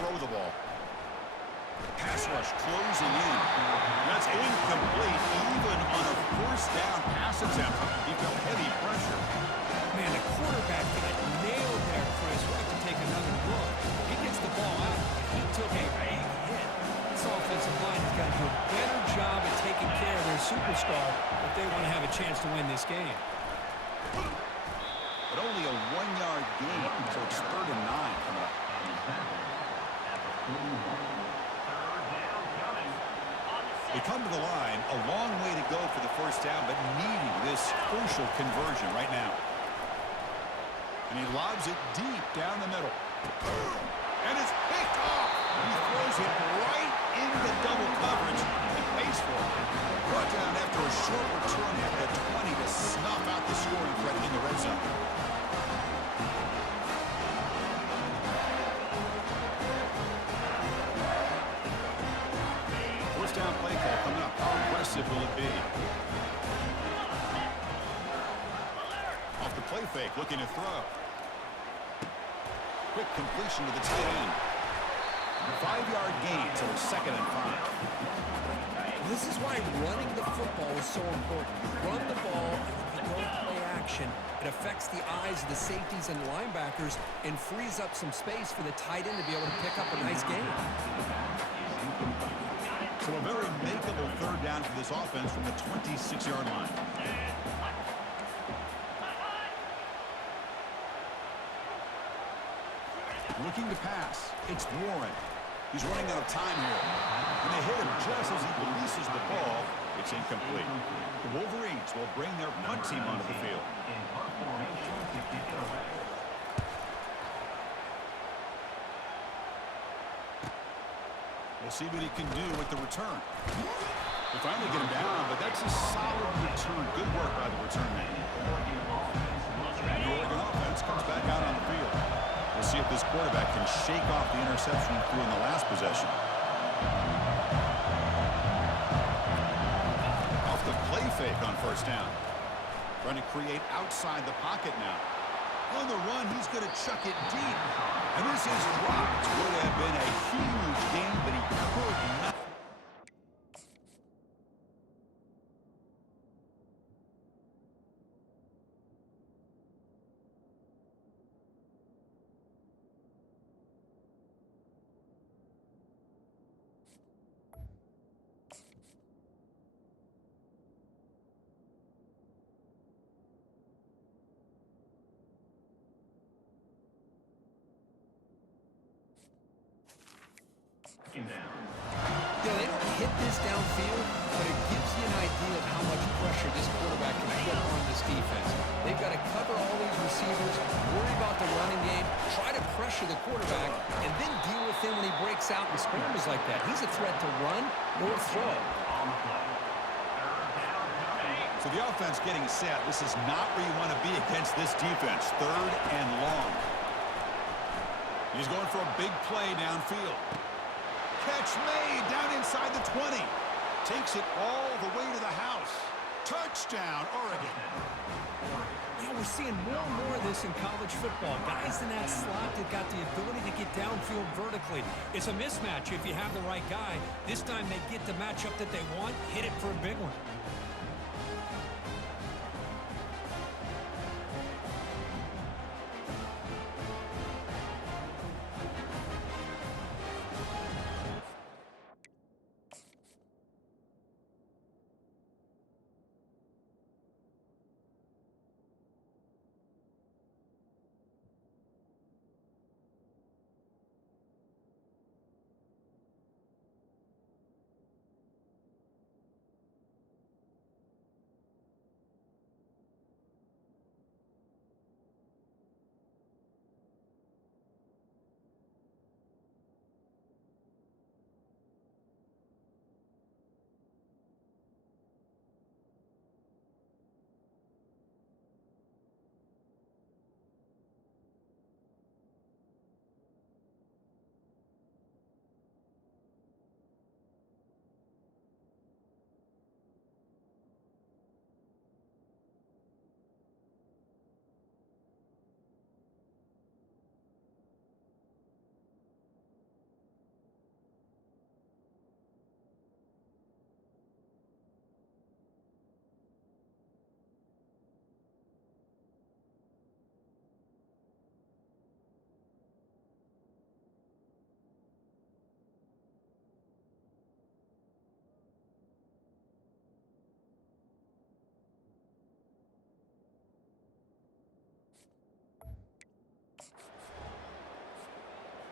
throw the ball. Pass rush closing in. That's incomplete, even on a first down pass attempt. He felt heavy pressure. Man, the quarterback got nailed there, Chris. We'll have to take another look. He gets the ball out, but he took a big hit. This offensive line has got to do a better job at taking care of their superstar if they want to have a chance to win this game. But only a 1-yard gain, so it's 3rd and 9 coming up. They come to the line, a long way to go for the first down, but needing this crucial conversion right now. And he lobs it deep down the middle. And it's picked off. He throws it right into double coverage and pays for it. Brought down after a short return at the 20 to snuff out the scoring threat in the red zone. First down play call coming up. How aggressive will it be? Off the play fake, looking to throw. Quick completion to the tight end. 5-yard gain, so it's 2nd and 5. This is why running the football is so important. Run the ball, and if you don't play action, it affects the eyes of the safeties and linebackers and frees up some space for the tight end to be able to pick up a nice gain. So a very makeable 3rd down for this offense from the 26-yard line. Looking to pass. It's Warren. He's running out of time here. And they hit him just as he releases the ball. It's incomplete. The Wolverines will bring their punt team onto the field. We'll see what he can do with the return. They finally get him down, but that's a solid return. Good work by the return man. And the Oregon offense comes back out on the field. We'll see if this quarterback can shake off the interception he threw in the last possession. Off the play fake on first down. Trying to create outside the pocket now. On the run, he's going to chuck it deep. And this is dropped. Would have been a huge gain, but he could not. Yeah, they don't hit this downfield, but it gives you an idea of how much pressure this quarterback can put on this defense. They've got to cover all these receivers, worry about the running game, try to pressure the quarterback, and then deal with him when he breaks out and scrambles like that. He's a threat to run or throw. So the offense getting set. This is not where you want to be against this defense. 3rd and long. He's going for a big play downfield. Catch made down inside the 20. Takes it all the way to the house. Touchdown, Oregon. Yeah, we're seeing more and more of this in college football. Guys in that slot that got the ability to get downfield vertically. It's a mismatch if you have the right guy. This time they get the matchup that they want, hit it for a big one.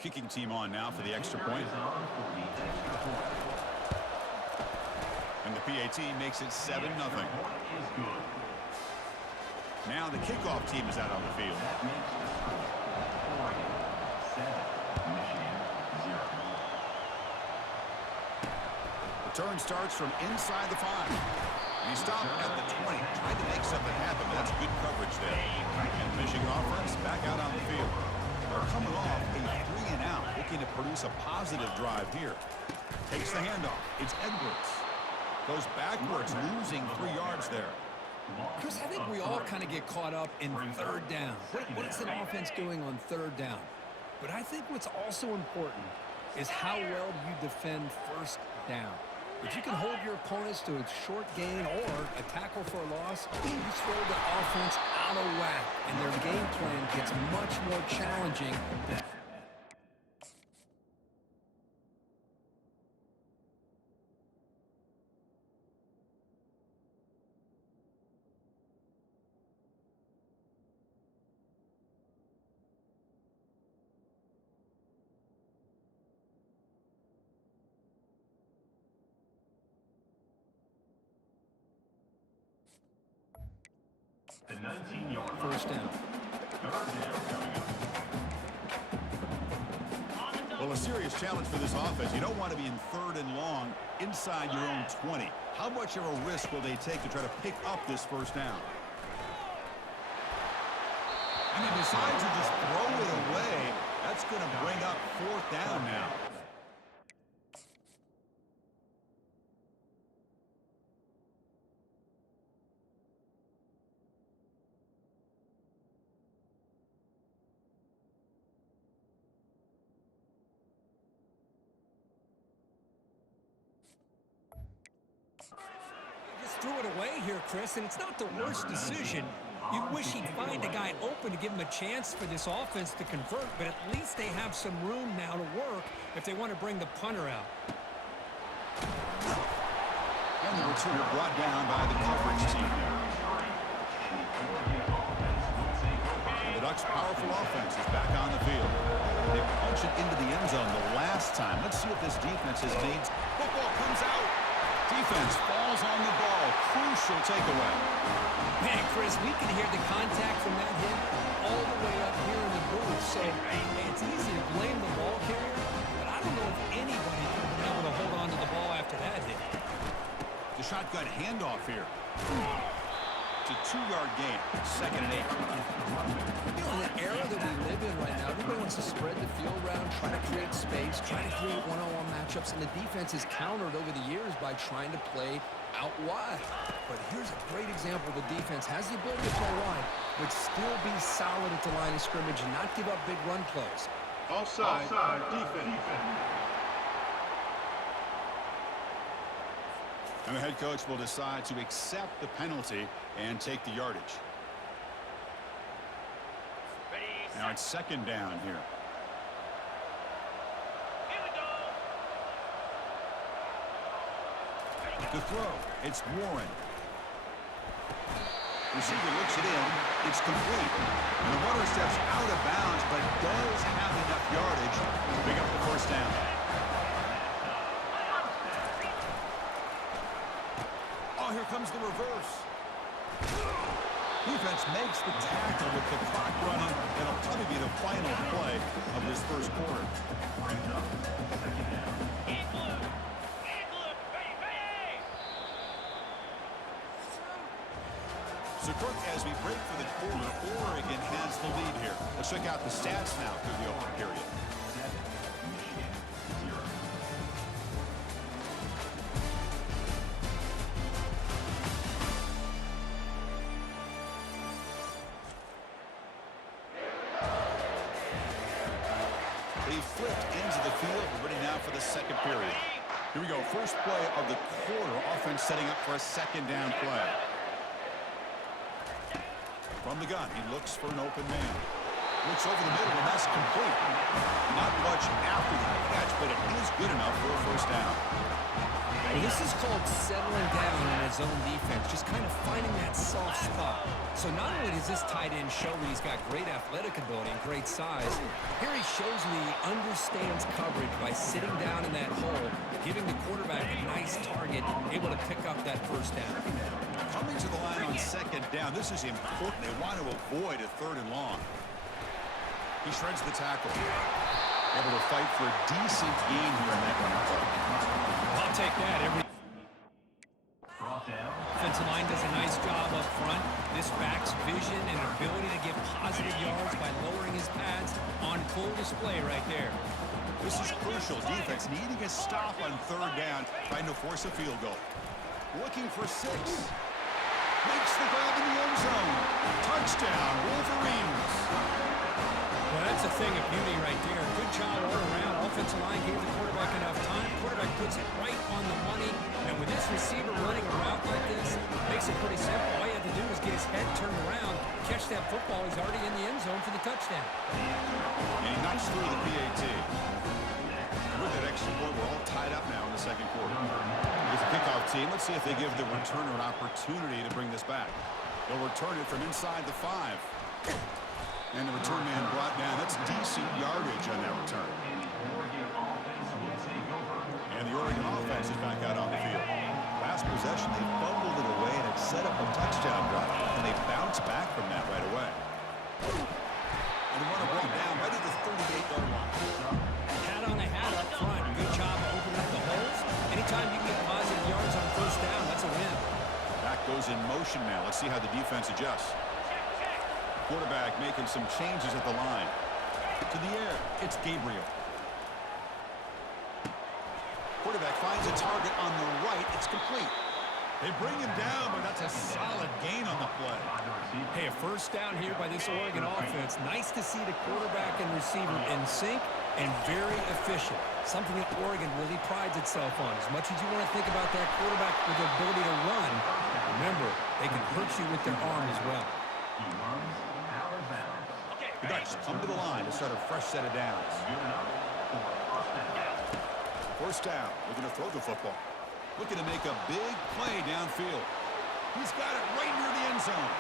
Kicking team on now for the extra point. And the PAT makes it 7-0. Now the kickoff team is out on the field. Return starts from inside the 5. And he stopped at the 20, tried to make something happen, but that's good coverage there. And the Michigan offense back out on the field. They're coming off a 3-and-out, looking to produce a positive drive here. Takes the handoff. It's Edwards. Goes backwards, losing 3 yards there. Chris, I think we all kind of get caught up in third down. What's an offense doing on third down? But I think what's also important is how well you defend first down. If you can hold your opponents to a short gain or a tackle for a loss, you throw the offense out of whack, and their game plan gets much more challenging. First down. Well, a serious challenge for this offense. You don't want to be in 3rd and long inside your own 20. How much of a risk will they take to try to pick up this first down? And he decides to just throw it away. That's going to bring up 4th down now. Threw it away here, Chris, and it's not the worst decision. You wish he'd find a guy open to give him a chance for this offense to convert, but at least they have some room now to work if they want to bring the punter out. And the return brought down by the coverage team. And the Ducks' powerful offense is back on the field. They punch it into the end zone the last time. Let's see what this defense has made. Football comes out. Defense falls on the ball. Crucial takeaway. Man, Chris, we can hear the contact from that hit all the way up here in the booth. So it's easy to blame the ball carrier, but I don't know if anybody could have been able to hold on to the ball after that hit. The shotgun handoff here. It's a 2-yard gain. 2nd and 8. You know, in the era that we live in right now, everybody wants to spread the field around, try to create space, try to create one-on-one matchups, and the defense is countered over the years by trying to play out wide. But here's a great example. The defense has the ability to play wide, but still be solid at the line of scrimmage and not give up big run plays. Offside defense. And the head coach will decide to accept the penalty and take the yardage. Now it's 2nd down here. To throw, it's Warren. Receiver looks it in. It's complete. And the runner steps out of bounds, but does have enough yardage to pick up the first down. Oh, here comes the reverse. Defense makes the tackle with the clock running. It'll probably be the final play of this first quarter. So, Kirk, as we break for the quarter, Oregon has the lead here. Let's check out the stats now through the open period. They flipped into the field. We're ready now for the 2nd period. Here we go. First play of the quarter. Offense setting up for a 2nd down play. From the gun, he looks for an open man. Looks over the middle, and that's complete. Not much after the catch. but it is good enough for a first down. Well, this is called settling down in his own defense, just kind of finding that soft spot. So not only does this tight end show that he's got great athletic ability and great size, here he shows me he understands coverage by sitting down in that hole, giving the quarterback a nice target, able to pick up that first down. Coming to the line on second down, this is important. They want to avoid a third and long. He shreds the tackle. Able to fight for a decent gain here in that run play. I'll take that. Offensive line does a nice job up front. This back's vision and ability to get positive yards by lowering his pads on full display right there. This is crucial. Defense needing a stop on third down, trying to force a field goal. Looking for 6. Makes the grab in the end zone. Touchdown, Wolverines. Well, that's a thing of beauty right there. Good job all around. Offensive line gave the quarterback enough time. Quarterback puts it right on the money. And with this receiver running a route like this, makes it pretty simple. All you had to do was get his head turned around, catch that football. He's already in the end zone for the touchdown. And he knocks through the PAT. And with that extra point, we're all tied up now in the second quarter. With the kickoff team, let's see if they give the returner an opportunity to bring this back. They'll return it from inside the 5. And the return man brought down. That's decent yardage on that return. And the Oregon offense is back out on the field. Last possession, they fumbled it away, and it set up a touchdown drive. And they bounced back from that right away. And the runner brought down right at the 38-yard line. Hat on a hat up front. Good job of opening up the holes. Anytime you get positive yards on first down, that's a win. Back goes in motion now. Let's see how the defense adjusts. Quarterback making some changes at the line. To the air, it's Gabriel. Quarterback finds a target on the right. It's complete. They bring him down, but that's a solid gain on the play. Hey, a first down here by this Oregon offense. Nice to see the quarterback and receiver in sync and very efficient. Something that Oregon really prides itself on. As much as you want to think about that quarterback with the ability to run, remember, they can hurt you with their arm as well. The Ducks come to the line to start a fresh set of downs. First down. We're going to throw the football. Looking to make a big play downfield. He's got it right near the end zone.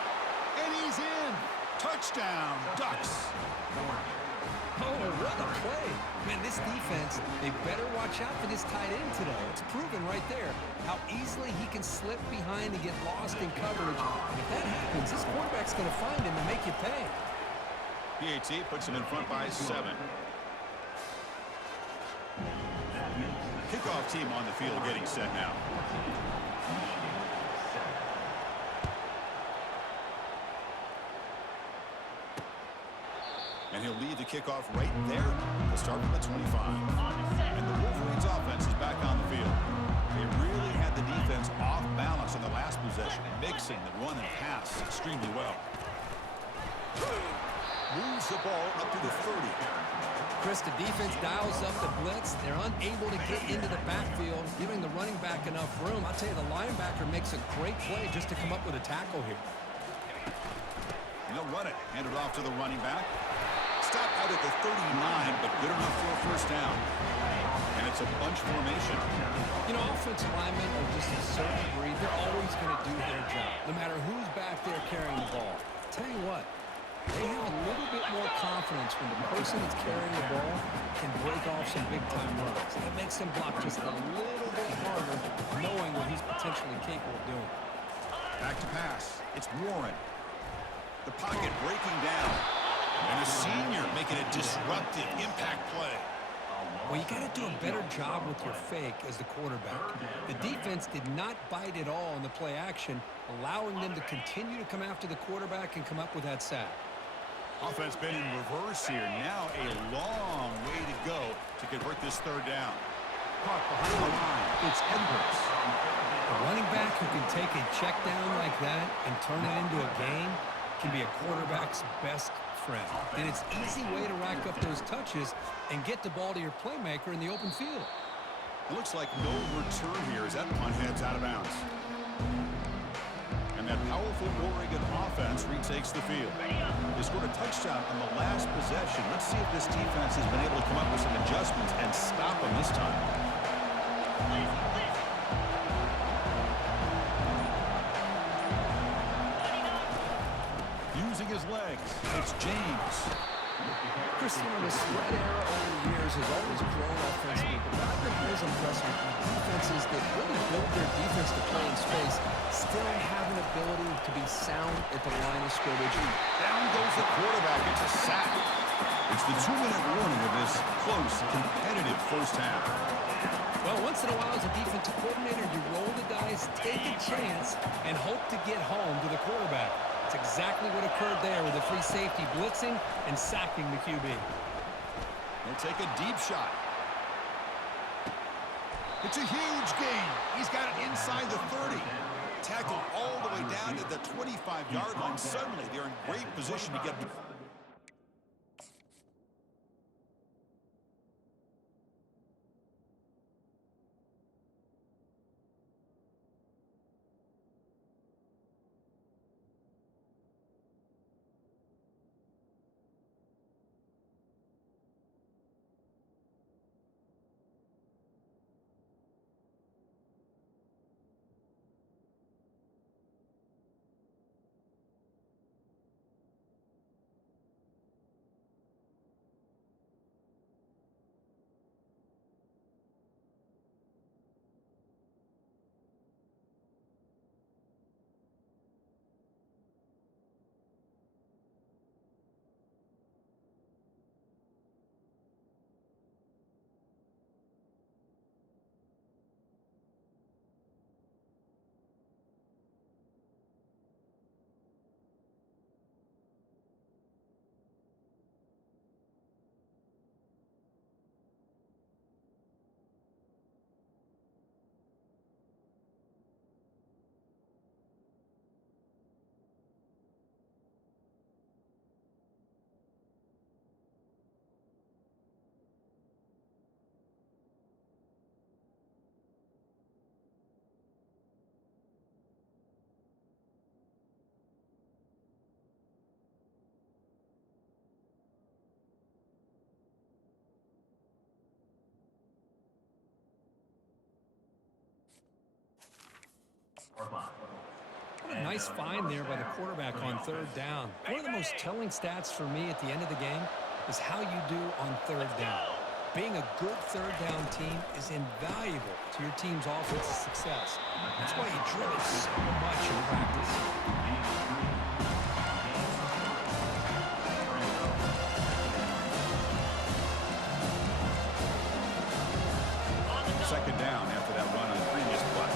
And he's in. Touchdown, Ducks. Oh, what a play. Man, this defense, they better watch out for this tight end today. It's proven right there how easily he can slip behind and get lost in coverage. If that happens, this quarterback's going to find him and make you pay. PAT puts him in front by 7. Kickoff team on the field getting set now. And he'll lead the kickoff right there. He'll start from the 25. And the Wolverines offense is back on the field. They really had the defense off balance in the last possession, mixing the run and pass extremely well. Moves the ball up to the 30. Chris, the defense dials up the blitz. They're unable to get into the backfield, giving the running back enough room. I'll tell you, the linebacker makes a great play just to come up with a tackle here. And they'll run it. Hand it off to the running back. Stop out at the 39, but good enough for a first down. And it's a bunch formation. You know, offensive linemen are just a certain breed. They're always going to do their job, no matter who's back there carrying the ball. I'll tell you what, they have a little bit more confidence when the person that's carrying the ball can break off some big-time runs. That makes them block just a little bit harder, knowing what he's potentially capable of doing. Back to pass. It's Warren. The pocket breaking down. And a senior making a disruptive impact play. Well, you got to do a better job with your fake as the quarterback. The defense did not bite at all in the play action, allowing them to continue to come after the quarterback and come up with that sack. Offense been in reverse here. Now a long way to go to convert this third down. Caught behind the line. It's Edwards. A running back who can take a check down like that and turn it into a gain can be a quarterback's best friend. And it's an easy way to rack up those touches and get the ball to your playmaker in the open field. It looks like no return here as that punt heads out of bounds. And that powerful Oregon offense retakes the field. They scored a touchdown on the last possession. Let's see if this defense has been able to come up with some adjustments and stop them Using his legs, it's James. Christian, the spread era over the years has always grown offensively, but what I've been most impressed with defenses that really build their defense to play in space still have an ability to be sound at the line of scrimmage. Down goes the quarterback. It's a sack. It's the 2-minute warning of this close, competitive first half. Well, once in a while as a defensive coordinator, you roll the dice, take a chance, and hope to get home to the quarterback. It's exactly what occurred there with the free safety blitzing and sacking the QB. He'll take a deep shot. It's a huge gain. He's got it inside the 30. Tackled all the way down to the 25-yard line. Suddenly, they're in great position to get... What a nice find there by the quarterback on third down. One of the most telling stats for me at the end of the game is how you do on third down. Being a good third down team is invaluable to your team's offensive success. That's why you drill it so much in practice. Second down after that run on the previous play.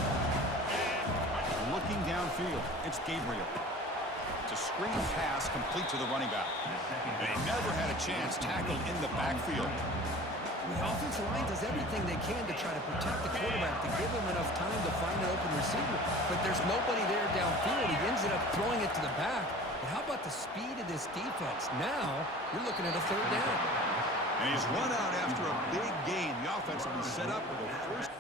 Looking downfield, it's Gabriel. It's a screen pass complete to the running back. They never had a chance tackled in the backfield. The offensive line does everything they can to try to protect the quarterback, to give him enough time to find an open receiver. But there's nobody there downfield. He ends up throwing it to the back. But how about the speed of this defense? Now, you're looking at a third down. And he's run out after a big gain. The offense will be set up with a first.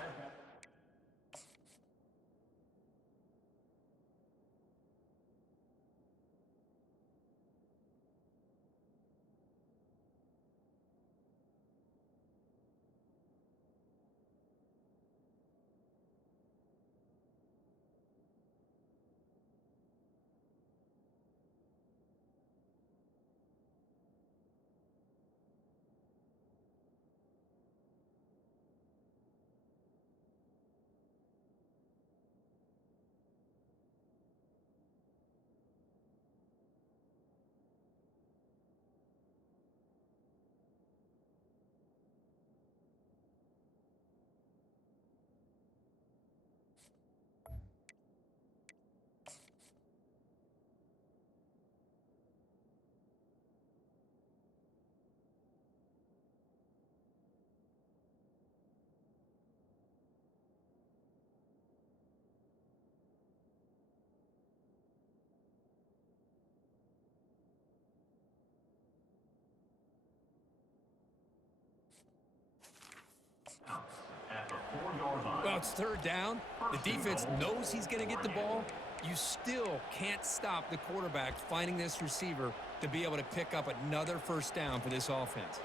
Well, it's third down. The defense knows he's going to get the ball. You still can't stop the quarterback finding this receiver to be able to pick up another first down for this offense.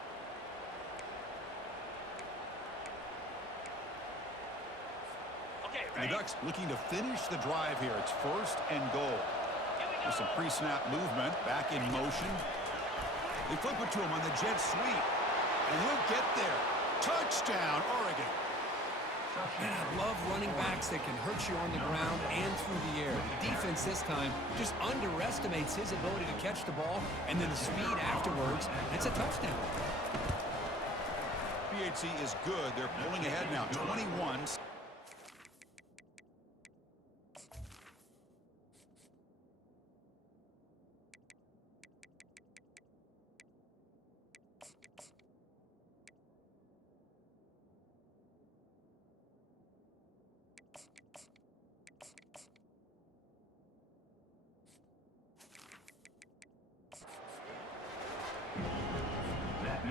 And the Ducks looking to finish the drive here. It's 1st and goal. With some pre-snap movement, back in motion. They flip it to him on the jet sweep. And he'll get there. Touchdown, Oregon. And I love running backs that can hurt you on the ground and through the air. The defense this time just underestimates his ability to catch the ball, and then the speed afterwards. It's a touchdown. PHC is good. They're pulling ahead now, 21.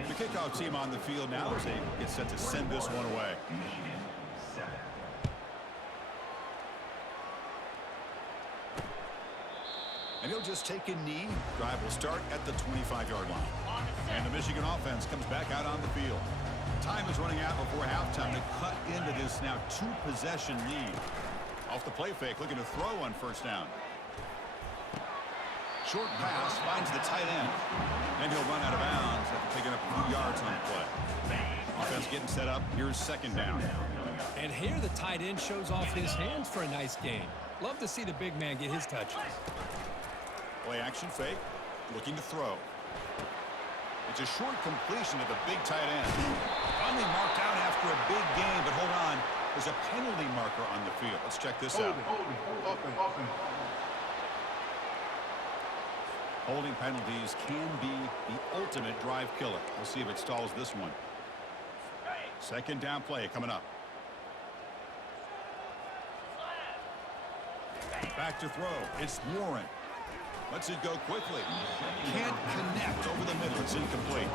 The kickoff team on the field now as they get set to send this one away. And he'll just take a knee. Drive will start at the 25-yard line. And the Michigan offense comes back out on the field. Time is running out before halftime to cut into this now 2-possession lead. Off the play fake, looking to throw on 1st down. Short pass finds the tight end. And he'll run out of bounds after picking up a few yards on the play. Offense getting set up. Here's 2nd down. And here the tight end shows off his hands for a nice game. Love to see the big man get his touches. Play action fake. Looking to throw. It's a short completion to the big tight end. Finally marked out after a big game, but hold on. There's a penalty marker on the field. Let's check this out. Holding penalties can be the ultimate drive killer. We'll see if it stalls this one. 2nd down play coming up. Back to throw. It's Warren. Lets it go quickly. Can't connect over the middle. It's incomplete.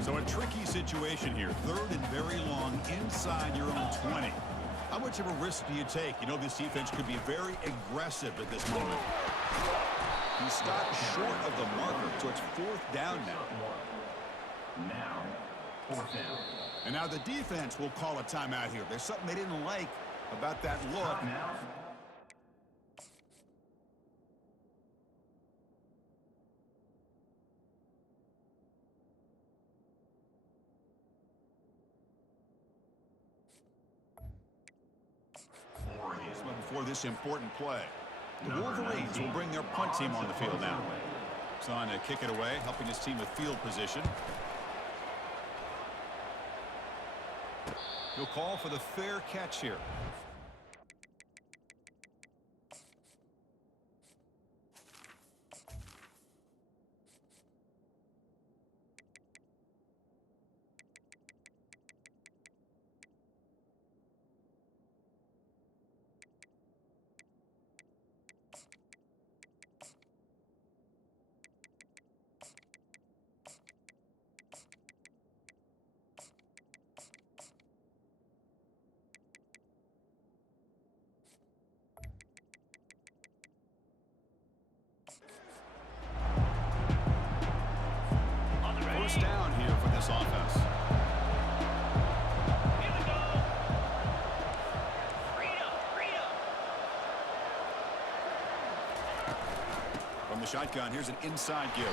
So a tricky situation here. 3rd and very long inside your own 20. How much of a risk do you take? You know this defense could be very aggressive at this moment. He stopped short of the marker, so it's 4th down now. Now, 4th down. And now the defense will call a timeout here. There's something they didn't like about that look. Before this important play, the Wolverines will bring their punt team on the field now. It's on to kick it away, helping his team with field position. He'll call for the fair catch here. First down here for this offense. Here we go. Freedom. From the shotgun, here's an inside give.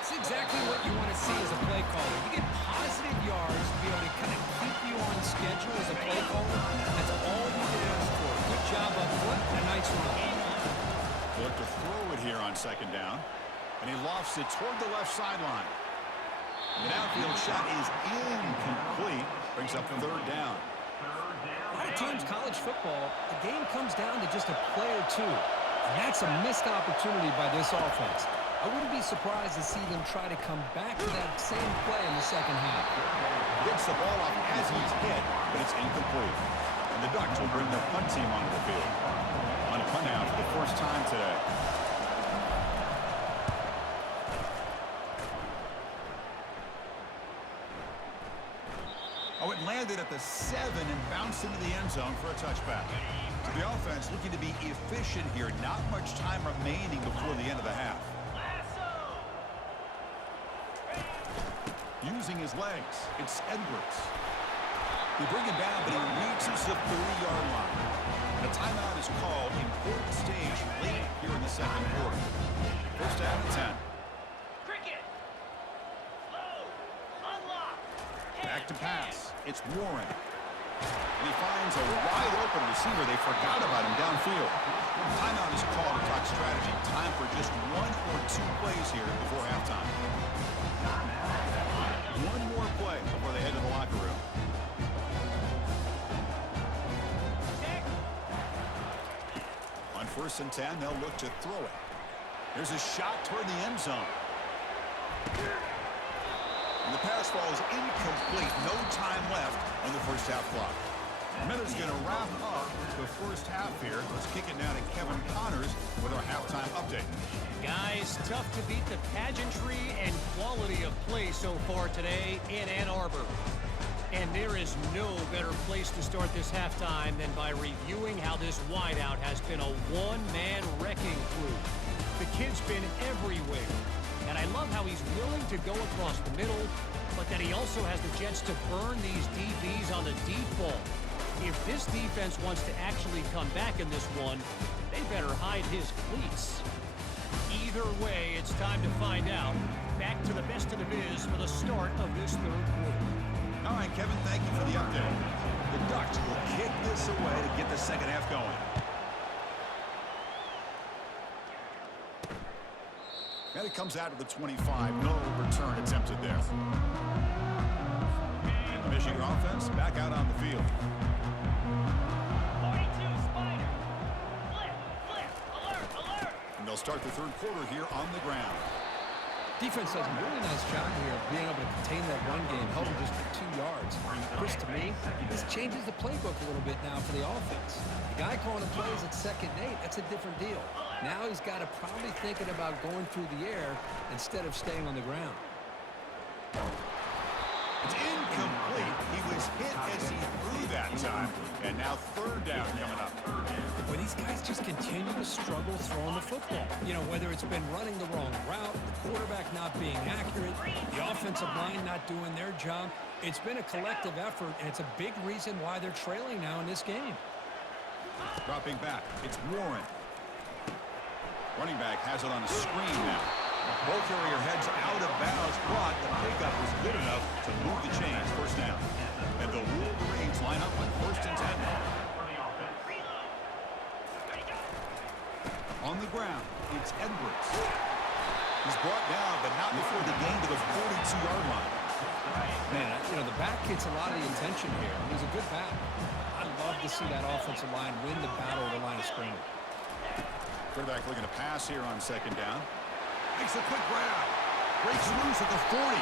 It's exactly what you want to see as a play caller. You get positive yards to be able to kind of keep you on schedule as a play caller. That's all you can ask for. Good job up front and a nice run. They'll look to throw it here on 2nd down. And he lofts it toward the left sideline. The downfield shot is incomplete. Brings up 3rd down. A lot of times college football, the game comes down to just a play or two. And that's a missed opportunity by this offense. I wouldn't be surprised to see them try to come back to that same play in the 2nd half. Gets the ball off as he's hit, but it's incomplete. And the Ducks will bring their punt team onto the field. On a punt out for the first time today. Oh, it landed at the 7 and bounced into the end zone for a touchback. So the offense looking to be efficient here. Not much time remaining before the end of the half. using his legs. It's Edwards. They bring him down, but he reaches the 30-yard line. A timeout is called. Important stage late here in the second quarter. First down and 10. Cricket. Low. Unlock. Back to pass. It's Warren. And he finds a wide-open receiver. They forgot about him downfield. Timeout is called to talk strategy. Time for just 1 or 2 plays here before halftime. One more play before they head to the locker room. On 1st and 10, they'll look to throw it. There's a shot toward the end zone. And the pass falls incomplete. No time left on the first half clock. Miller's going to wrap up the first half here. Let's kick it now to Kevin Connors with our halftime update. Guys, tough to beat the pageantry and quality of play so far today in Ann Arbor. And there is no better place to start this halftime than by reviewing how this wideout has been a one-man wrecking crew. The kid's been everywhere. And I love how he's willing to go across the middle, but that he also has the jets to burn these DBs on the deep ball. If this defense wants to actually come back in this one, they better hide his cleats. Either way, it's time to find out. Back to the best of the biz for the start of this third quarter. All right, Kevin, thank you for the update. The Ducks will kick this away to get the second half going. And it comes out of the 25. No return attempted there. And the Michigan offense back out on the field. 42 Spider. Flip. Alert. And they'll start the third quarter here on the ground. Defense does a really nice job here of being able to contain that run game, held him just for 2 yards. Chris, to me, this changes the playbook a little bit now for the offense. The guy calling the plays at 2nd and 8, that's a different deal. Now he's got to probably thinking about going through the air instead of staying on the ground. It's incomplete. He was hit as he threw that time. And now third down coming up. Well, these guys just continue to struggle throwing the football. You know, whether it's been running the wrong route, the quarterback not being accurate, the offensive line not doing their job. It's been a collective effort, and it's a big reason why they're trailing now in this game. Dropping back. It's Warren. Running back has it on a screen now. Ball carrier heads out of bounds, but the pickup was good enough to move the chains. First down. And the Wolverines line up on 1st and 10. On the ground, it's Edwards. He's brought down, but not before the gain to the 42-yard line. Man, you know, the back gets a lot of the attention here. He's a good back. I'd love to see that offensive line win the battle of the line of scrimmage. Quarterback looking to pass here on 2nd down. Makes a quick grab. Breaks loose at the 40.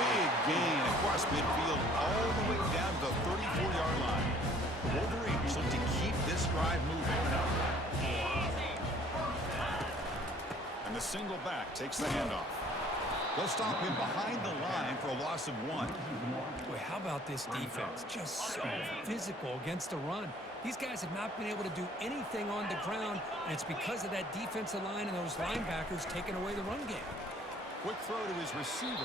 Big gain across midfield all the way down to the 34-yard line. Wolverines look to keep this drive moving. And the single back takes the handoff. They'll stop him behind the line for a loss of 1. Boy, how about this defense? Just so physical against the run. These guys have not been able to do anything on the ground, and it's because of that defensive line and those linebackers taking away the run game. Quick throw to his receiver.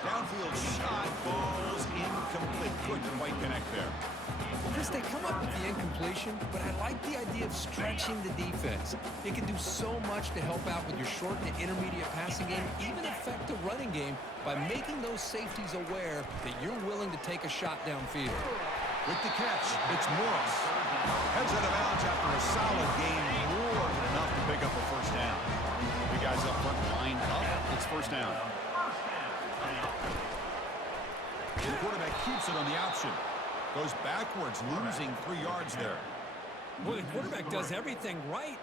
Downfield shot falls incomplete. Couldn't quite connect there. Chris, they come up with the incompletion, but I like the idea of stretching the defense. It can do so much to help out with your short to intermediate passing game, even affect the running game by making those safeties aware that you're willing to take a shot downfield. With the catch, it's Morris. Heads out of bounds after a solid game, more than enough to pick up a first down. The guys up front lined up. It's first down. The quarterback keeps it on the option. Goes backwards, losing 3 yards there. Well, the quarterback does everything right.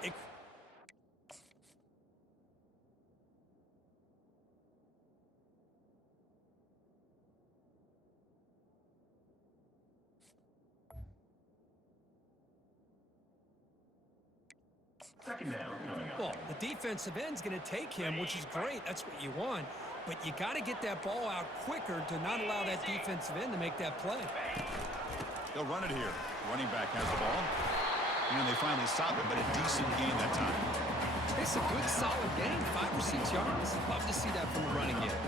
Well, the defensive end's going to take him, which is great. That's what you want. But you got to get that ball out quicker to not allow that defensive end to make that play. They'll run it here. Running back has the ball. And they finally stop it, but a decent gain that time. It's a good, solid gain, 5 or 6 yards. Love to see that from a running game.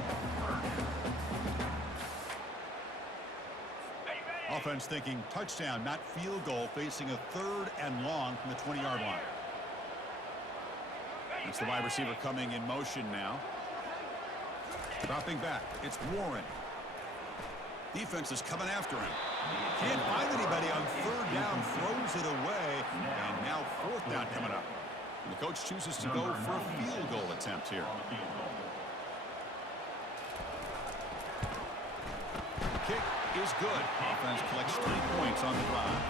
Offense thinking touchdown, not field goal, facing a 3rd and long from the 20-yard line. It's the wide receiver coming in motion now. Dropping back. It's Warren. Defense is coming after him. Can't find anybody on 3rd down. Throws it away. And now 4th down coming up. And the coach chooses to go for a field goal attempt here. Kick is good. Offense collects 3 points on the drive.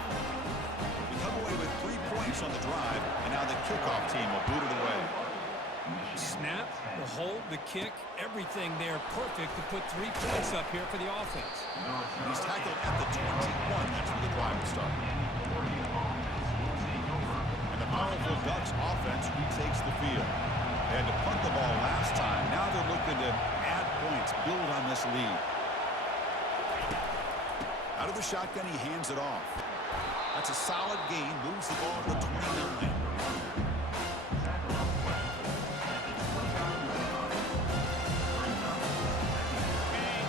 We come away with 3 points on the drive, and now the kickoff team will boot it away. Snap, the hold, the kick, everything there perfect to put 3 points up here for the offense. He's tackled at the 21. That's where the drive will start. And the powerful Ducks offense retakes the field. They had to punt the ball last time. Now they're looking to add points, build on this lead. Out of the shotgun, he hands it off. That's a solid gain. Moves the ball to the 29.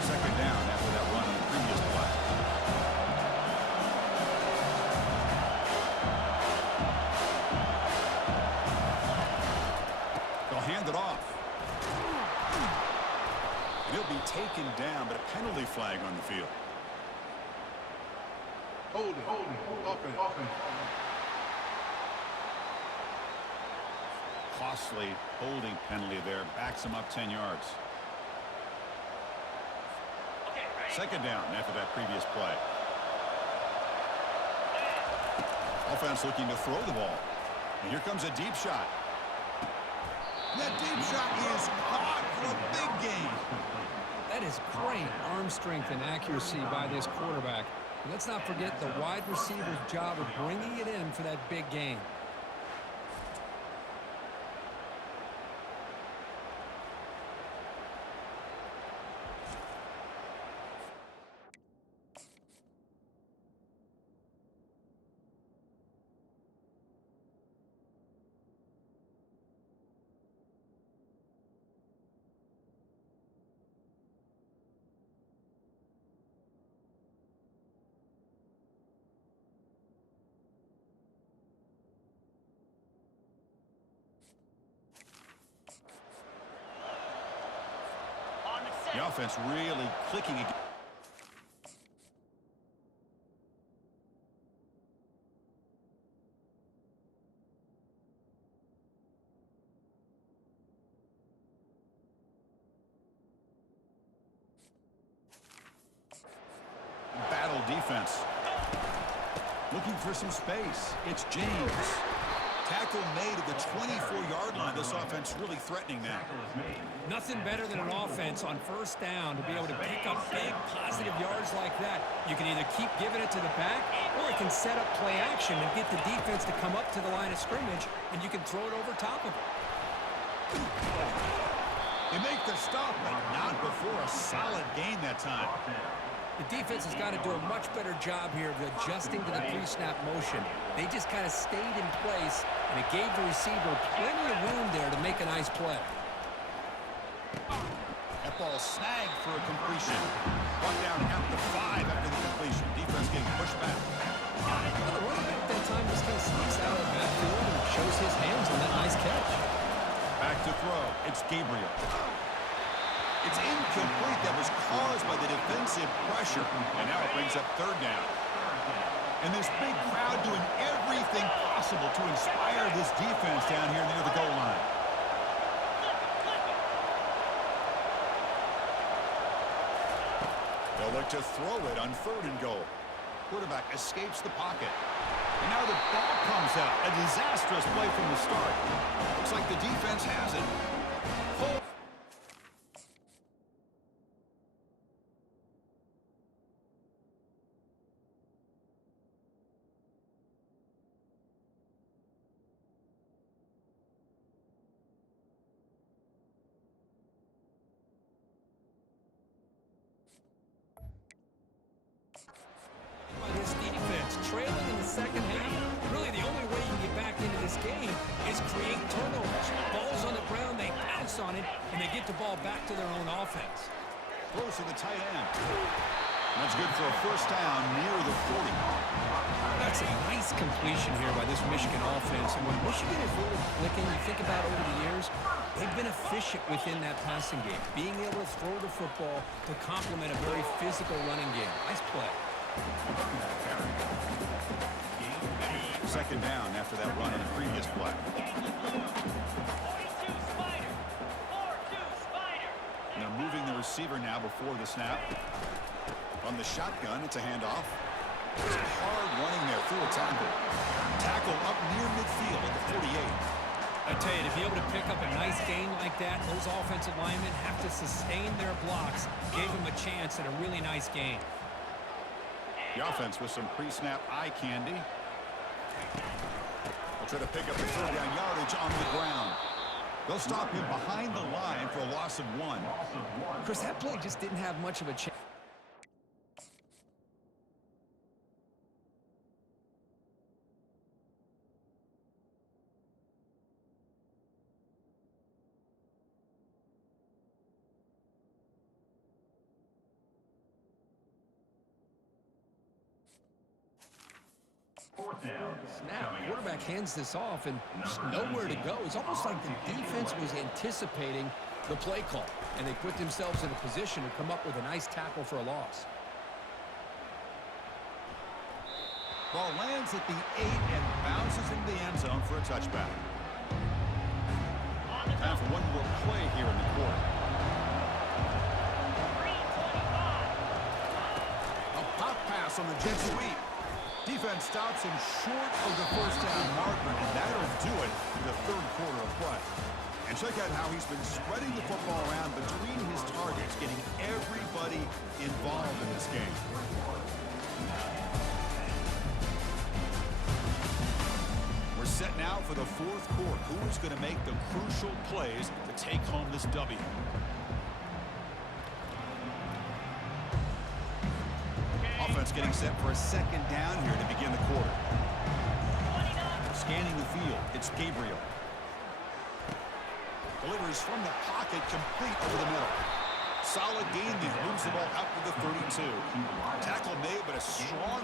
Second down after that run on the previous play. They'll hand it off. And he'll be taken down, but a penalty flag on the field. Holding. Offense. Costly holding penalty there. Backs him up 10 yards. Okay, ready? Second down after that previous play. Offense looking to throw the ball. And here comes a deep shot. That deep shot is caught for a big gain. That is great arm strength and accuracy by this quarterback. And let's not forget the wide receiver's job of bringing it in for that big gain. On the set. The offense really clicking again. Battle defense. Looking for some space. It's James. Tackle made at the 24-yard line. This offense really threatening now. Nothing better than an offense on 1st down to be able to pick up big positive yards like that. You can either keep giving it to the back, or it can set up play action and get the defense to come up to the line of scrimmage, and you can throw it over top of it. They make the stop, but not before a solid gain that time. The defense has got to do a much better job here of adjusting to the pre-snap motion. They just kind of stayed in place, and it gave the receiver plenty of room there to make a nice play. That ball snagged for a completion. Brought down at the 5 after the completion. Defense getting pushed back. Well, the running back that time just kind of sneaks out of the backfield and shows his hands on that nice catch. Back to throw. It's Gabriel. It's incomplete. That was caused by the defensive pressure. And now it brings up 3rd down. And this big crowd doing everything possible to inspire this defense down here near the goal line. They'll look to throw it on 3rd and goal. Quarterback escapes the pocket. And now the ball comes out. A disastrous play from the start. Looks like the defense has it. His defense trailing in the 2nd half. Really, the only way you can get back into this game is create turnovers. Ball's on the ground, they pounce on it, and they get the ball back to their own offense. Throws to the tight end. That's good for a first down near the 40. That's a nice completion here by this Michigan offense. And when Michigan is really clicking, you think about over the years, they've been efficient within that passing game, being able to throw the football to complement a very physical running game. Nice play. Second down after that run on the previous play. 42 Spider. 4-2 Spider. And they're moving the receiver now before the snap. On the shotgun, it's a handoff. It's hard running there through a tackle. Tackle up near midfield at the 48. I tell you, to be able to pick up a nice gain like that, those offensive linemen have to sustain their blocks. Gave them a chance at a really nice game. The offense with some pre-snap eye candy. They'll try to pick up the third down yardage on the ground. They'll stop him behind the line for a loss of 1. Chris, that play just didn't have much of a chance. Snap. Quarterback hands this off and just nowhere to go. It's almost like the defense was anticipating the play call, and they put themselves in a position to come up with a nice tackle for a loss. Ball lands at the 8 and bounces into the end zone for a touchback. Time for one more play here in the quarter. 325. A pop pass on the jet sweep. Defense stops him short of the first down marker, and that'll do it in the third quarter of play. And check out how he's been spreading the football around between his targets, getting everybody involved in this game. We're set now for the fourth quarter. Who is going to make the crucial plays to take home this W? Offense getting set for a second down here to begin the quarter. Scanning the field, it's Gabriel. Delivers from the pocket, complete over the middle. Solid gain there, moves the ball out to the 32. Tackle made, but a strong...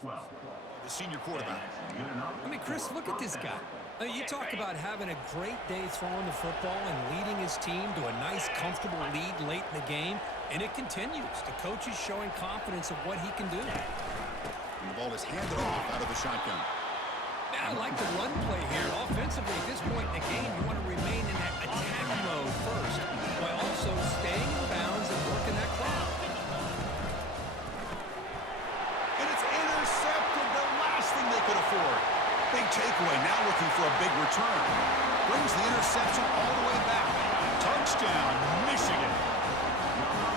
The senior quarterback. I mean, Chris, look at this guy. I mean, you talk about having a great day throwing the football and leading his team to a nice, comfortable lead late in the game, and it continues. The coach is showing confidence of what he can do. And the ball is handed off out of the shotgun. Man, I like the run play here. Offensively, at this point in the game, you want to remain in that attack mode first, while also staying in bounds and working that clock. And it's intercepted, the last thing they could afford. Big takeaway, now looking for a big return. Brings the interception all the way back. Touchdown, Michigan.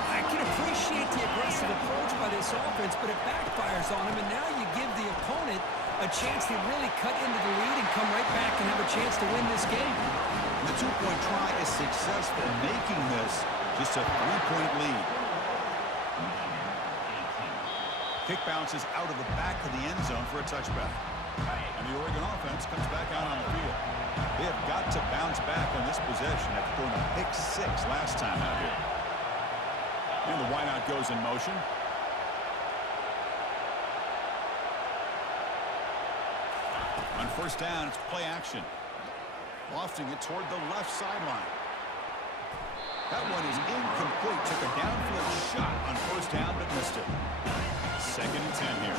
I can appreciate the aggressive approach by this offense, but it backfires on him, and now you give the opponent a chance to really cut into the lead and come right back and have a chance to win this game. And the two-point try is successful, making this just a three-point lead. Kick bounces out of the back of the end zone for a touchback. And the Oregon offense comes back out on the field. They have got to bounce back on this possession after throwing a pick six last time out here. And the wideout goes in motion. On first down, it's play action. Lofting it toward the left sideline. That one is incomplete. Took a downfield shot on first down, but missed it. Second and 10 here.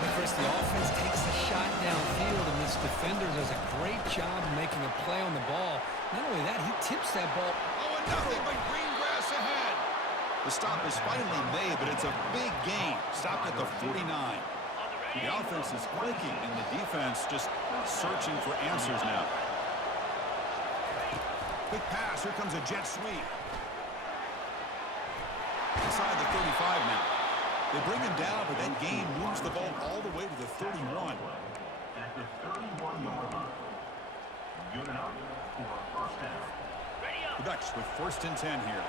But Chris, the offense takes the shot downfield, and this defender does a great job of making a play on the ball. Not only that, he tips that ball. Oh, and nothing but green grass ahead. The stop is finally made, but it's a big gain. Stopped at the 49. The offense is clicking, and the defense just searching for answers now. Quick pass. Here comes a jet sweep. Inside the 35 now. They bring him down, but that gain moves the ball all the way to the 31. At the 31-yard line. Unit out for a first down. The Ducks with 1st and 10 here.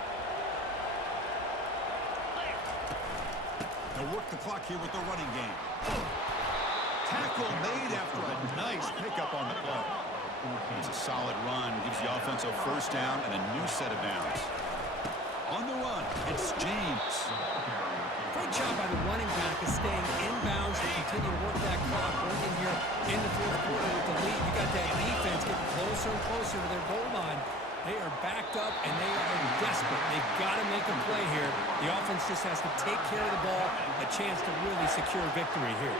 They'll work the clock here with the running game. Tackle made after a nice pickup on the play. It's a solid run. Gives the offense a 1st down and a new set of downs. On the run, it's James. Great job by the running back of staying inbounds to continue to work that clock. Working here in the 4th quarter with the lead. You got that defense getting closer and closer to their goal line. They are backed up, and they are desperate. They've got to make a play here. The offense just has to take care of the ball, a chance to really secure victory here.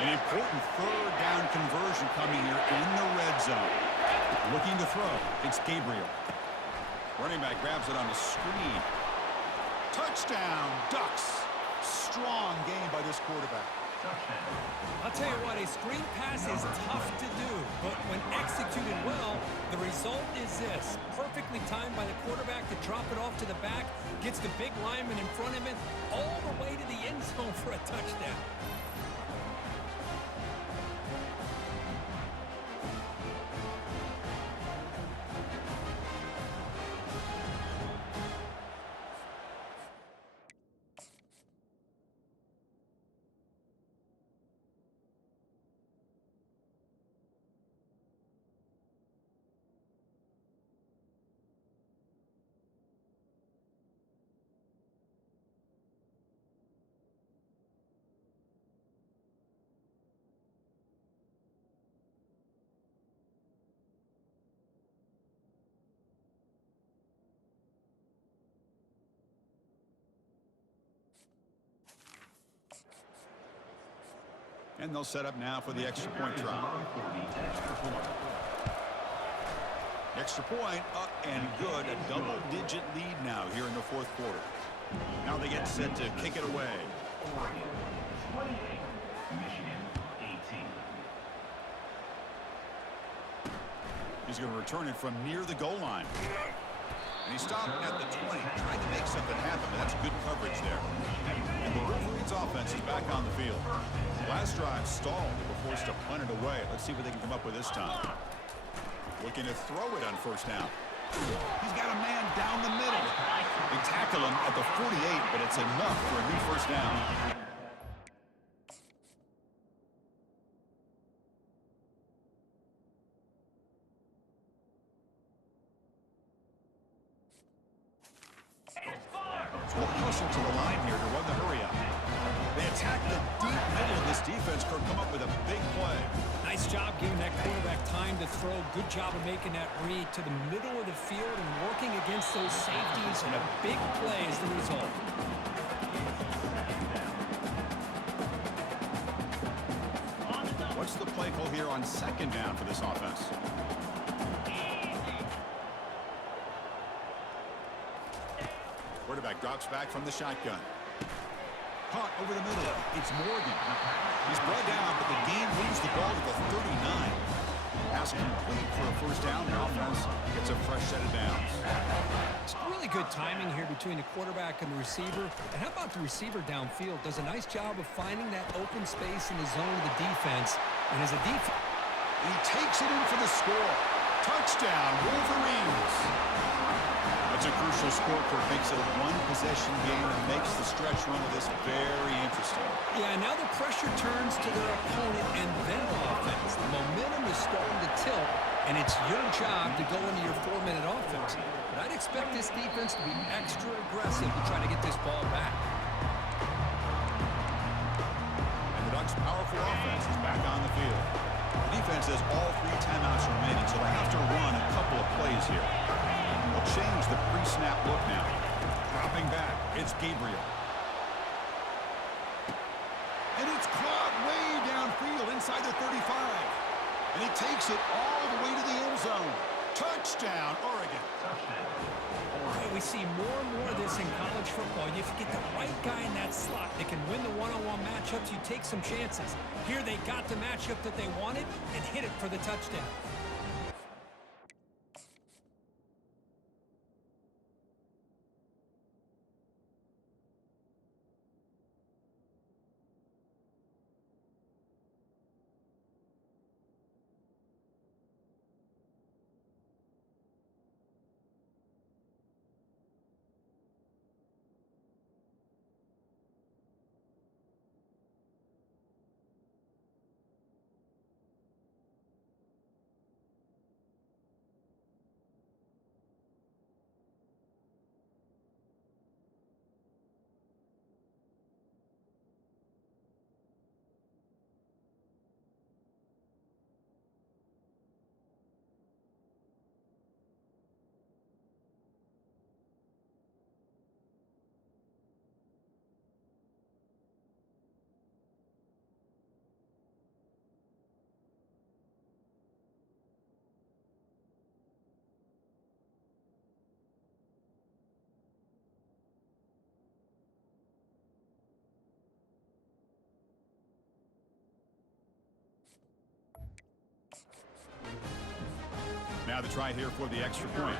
An important 3rd down conversion coming here in the red zone. Looking to throw. It's Gabriel. Running back grabs it on the screen. Touchdown, Ducks. Strong game by this quarterback. I'll tell you what, a screen pass is tough to do, but when executed well, the result is this. Perfectly timed by the quarterback to drop it off to the back, gets the big lineman in front of him, all the way to the end zone for a touchdown. And they'll set up now for the extra point try. Extra point up and good. A double-digit lead now here in the 4th quarter. Now they get set to kick it away. Oregon 28, Michigan 18. He's going to return it from near the goal line. And he stopped at the 20, trying to make something happen, but that's good coverage there. And the Wolverines offense is back on the field. Last drive stalled. They were forced to punt it away. Let's see what they can come up with this time. Looking to throw it on 1st down. He's got a man down the middle. They tackle him at the 48, but it's enough for a new 1st down. We'll hustle to the line here to run the hurry up. They attack the deep middle of this defense. Could come up with a big play. Nice job giving that quarterback time to throw. Good job of making that read to the middle of the field and working against those safeties, and a big play is the result. What's the play call here on 2nd down for this offense? Quarterback drops back from the shotgun. Caught over the middle. It's Morgan. He's brought down, but the game moves the ball to the 39. Pass complete for a 1st down. The offense gets a fresh set of downs. It's really good timing here between the quarterback and the receiver. And how about the receiver downfield? Does a nice job of finding that open space in the zone of the defense. And as a defense, he takes it in for the score. Touchdown, Wolverines. That's a crucial score for it. Makes it a 1-possession game and makes the stretch run of this very interesting. yeah, now the pressure turns to their opponent and then the offense. The momentum is starting to tilt, and it's your job to go into your 4-minute offense. But I'd expect this defense to be extra aggressive to try to get this ball back. And the Ducks' powerful offense is back on the field. The defense has all 3 timeouts remaining, so they have to run a couple of plays here. They'll change the pre-snap look now. Dropping back, it's Gabriel. And it's caught way Takes it all the way to the end zone. Touchdown, Oregon. Okay, we see more and more of this in college football. If you get the right guy in that slot that can win the one-on-one matchups, you take some chances. Here they got the matchup that they wanted and hit it for the touchdown. Now the try here for the extra point.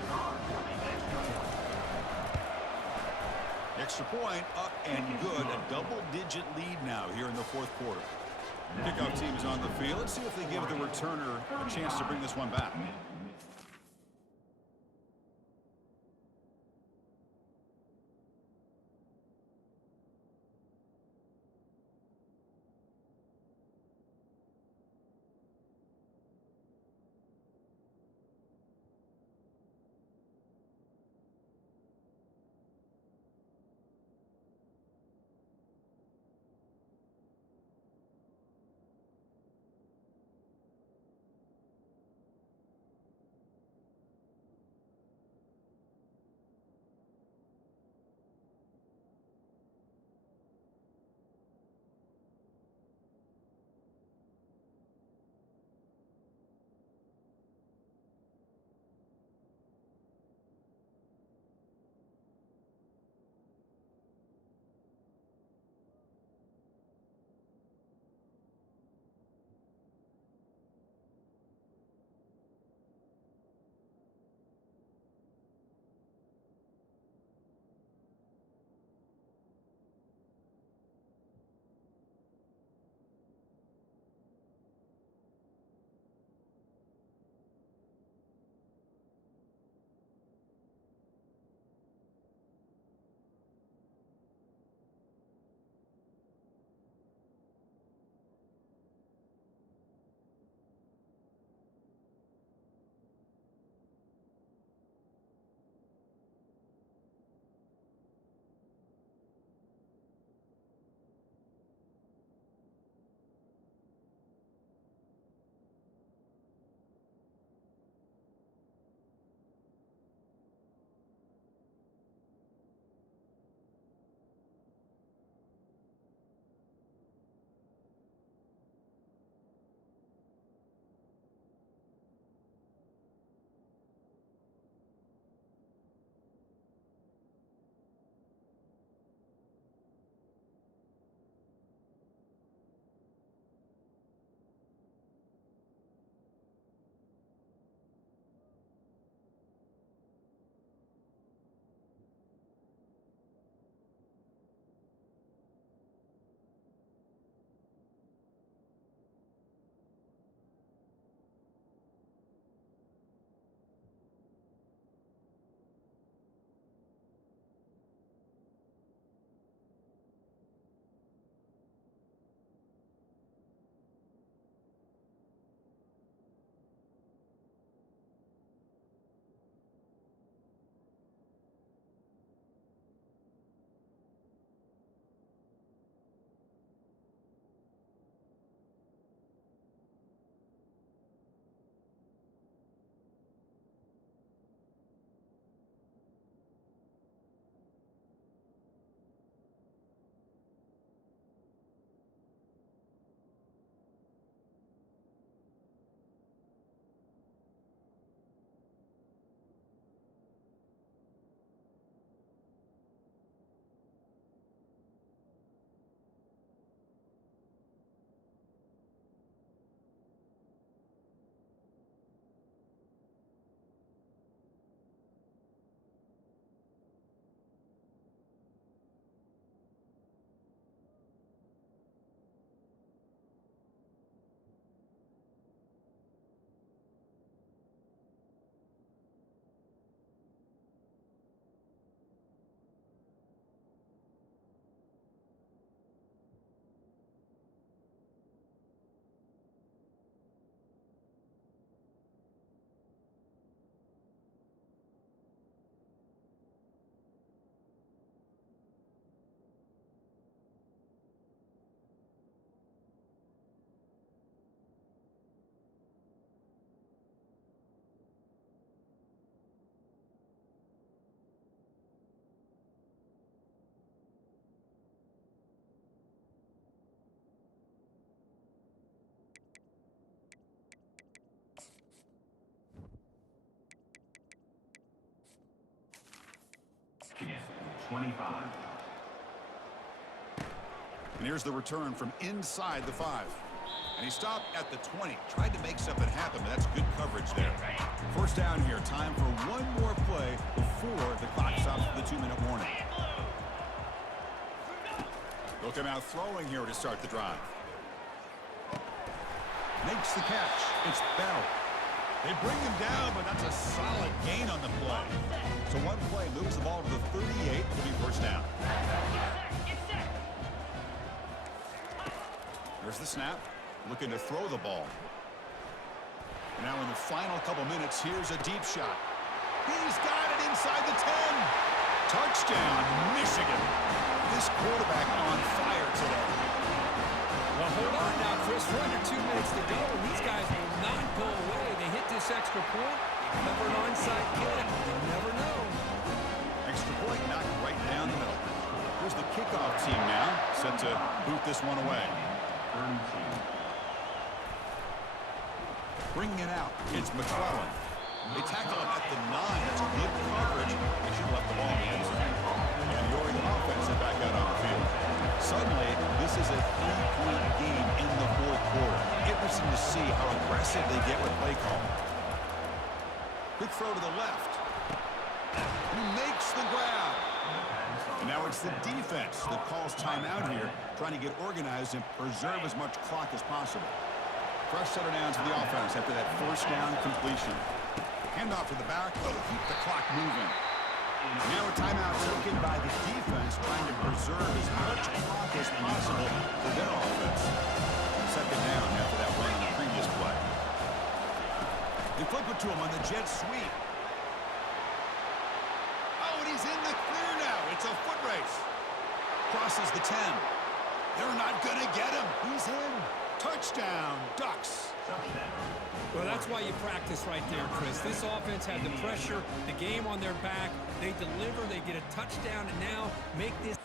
Extra point up and good. A double-digit lead now here in the fourth quarter. Kickoff team is on the field. Let's see if they give the returner a chance to bring this one back. 25. And here's the return from inside the 5. And he stopped at the 20. Tried to make something happen, but that's good coverage there. First down here. Time for one more play before the clock stops for the 2-minute warning. They'll come out throwing here to start the drive. Makes the catch. It's Bell. They bring him down, but that's a solid gain on the play. So one play moves the ball to the 38. Will be first down. There's the snap. Looking to throw the ball. Now in the final couple minutes, here's a deep shot. He's got it inside the 10. Touchdown, Michigan. This quarterback on fire today. Well, hold on now, Chris. We're under 2 minutes to go, and these guys will not go away. They hit this extra point. They cover an onside kick. You never know. Extra point knocked right down the middle. Here's the kickoff team now, set to boot this one away. 32. Bringing it out, it's McClellan. They tackle him at the 9. That's good coverage. They should have left the ball in the end zone. And the Oregon offense is back out on the field. Suddenly, this is a 3-point game in the fourth quarter. Interesting to see how aggressive they get with play call. Quick throw to the left. He makes the grab. And now it's the defense that calls timeout here, trying to get organized and preserve as much clock as possible. Fresh set of downs for the offense after that first down completion. Handoff to the back, but keep the clock moving. Now a timeout taken by the defense, trying to preserve as much clock as possible for their offense. Second down after that run in the previous play. They flip it to him on the jet sweep. Oh, and he's in the clear now. It's a foot race. Crosses the 10. They're not going to get him. He's in. Touchdown, Ducks. Well, that's why you practice right there, Chris. This offense had the pressure, the game on their back. They deliver, they get a touchdown, and now make this.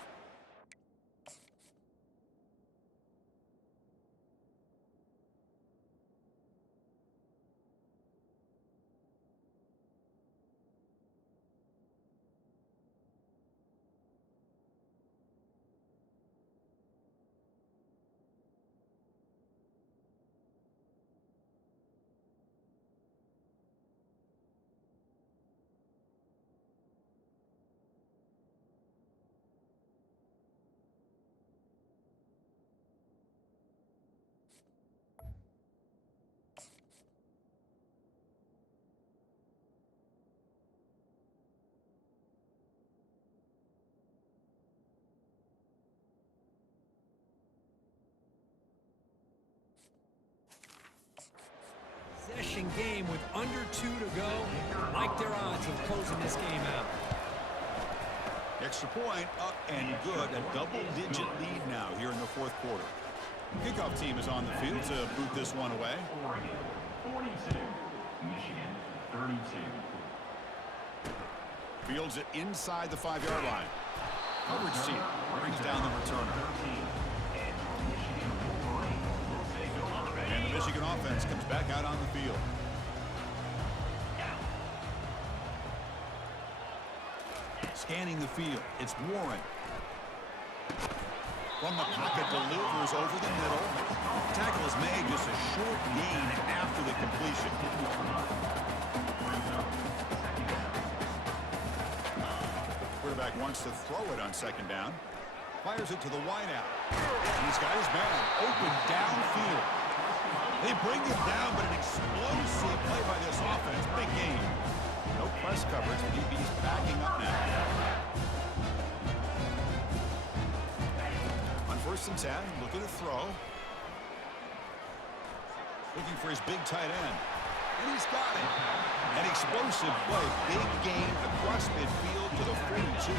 Possession game with under 2 to go. Like their odds of closing this game out. Extra point up and good. A double-digit lead now here in the fourth quarter. Kickoff team is on the field to boot this one away. Oregon 42. Michigan 32. Fields it inside the 5-yard line. Coverage team brings down the returner. And the Michigan offense comes back out on the field. Scanning the field, it's Warren. From the pocket, delivers over the middle. Tackle is made, just a short gain after the completion. Quarterback wants to throw it on second down. Fires it to the wideout. He's got his man open downfield. They bring him down, but an explosive play by this offense. Big game. No press coverage. The DB's backing up now. On 1st and 10, looking to throw. Looking for his big tight end. And he's got it. An explosive play. Big gain across midfield to the 42.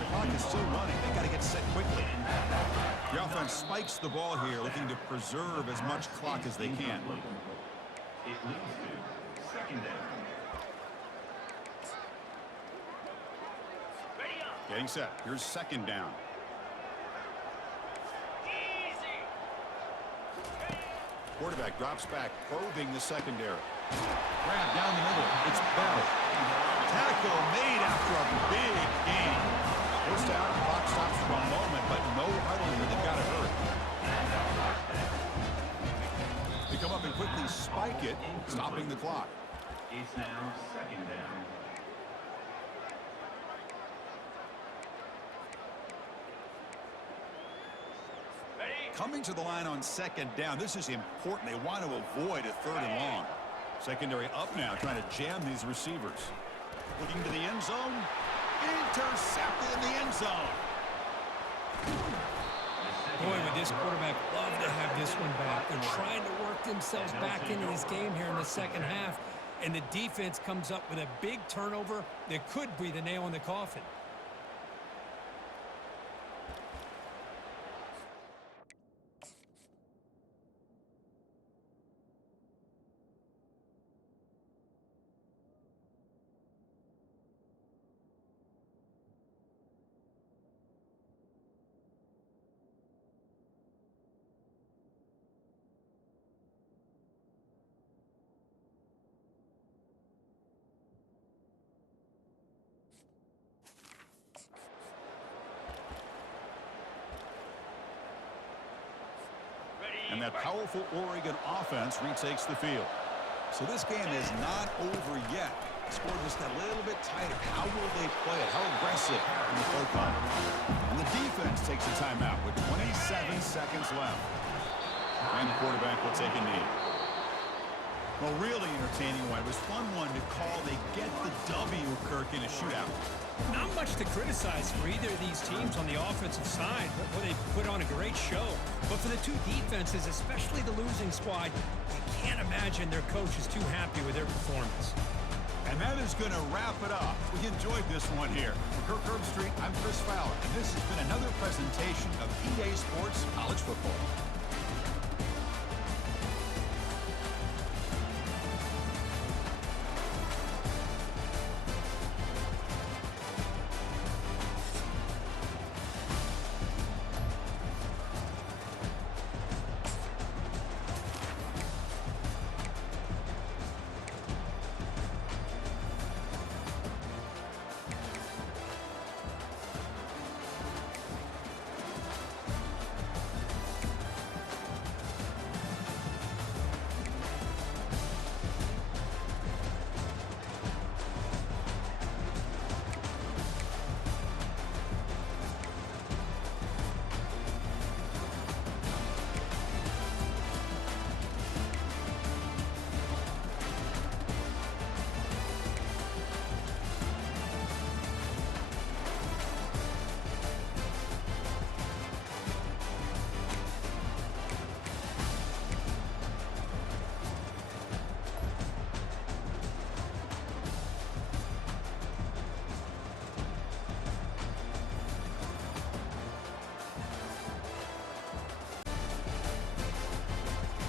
The clock is still running. They got to get set quickly. The offense spikes the ball here, looking to preserve as much clock as they can. It leads to second down. Getting set. Here's second down. Quarterback drops back, probing the secondary. Grab down the middle. It's Bell. Tackle made after a big gain. First down, clock stops for a moment, but no huddle here. They've got to hurry. They come up and quickly spike it, stopping the clock. It's now second down. Coming to the line on second down, this is important. They want to avoid a third and long. Secondary up now, trying to jam these receivers. Looking to the end zone. Intercepted in the end zone. Boy, would this quarterback love to have this one back. They're trying to work themselves back into this game here in the second half, and the defense comes up with a big turnover that could be the nail in the coffin. And that powerful Oregon offense retakes the field. So this game is not over yet. Score just a little bit tighter. How will they play it? How aggressive in the play call? And the defense takes a timeout with 27 seconds left. And the quarterback will take a knee. Well, really entertaining one. It was fun one to call. They get the W, Kirk, in a shootout. Not much to criticize for either of these teams on the offensive side. But they put on a great show. But for the two defenses, especially the losing squad, you can't imagine their coach is too happy with their performance. And that is going to wrap it up. We enjoyed this one here. For Kirk Herbstreit, I'm Chris Fowler, and this has been another presentation of EA Sports College Football.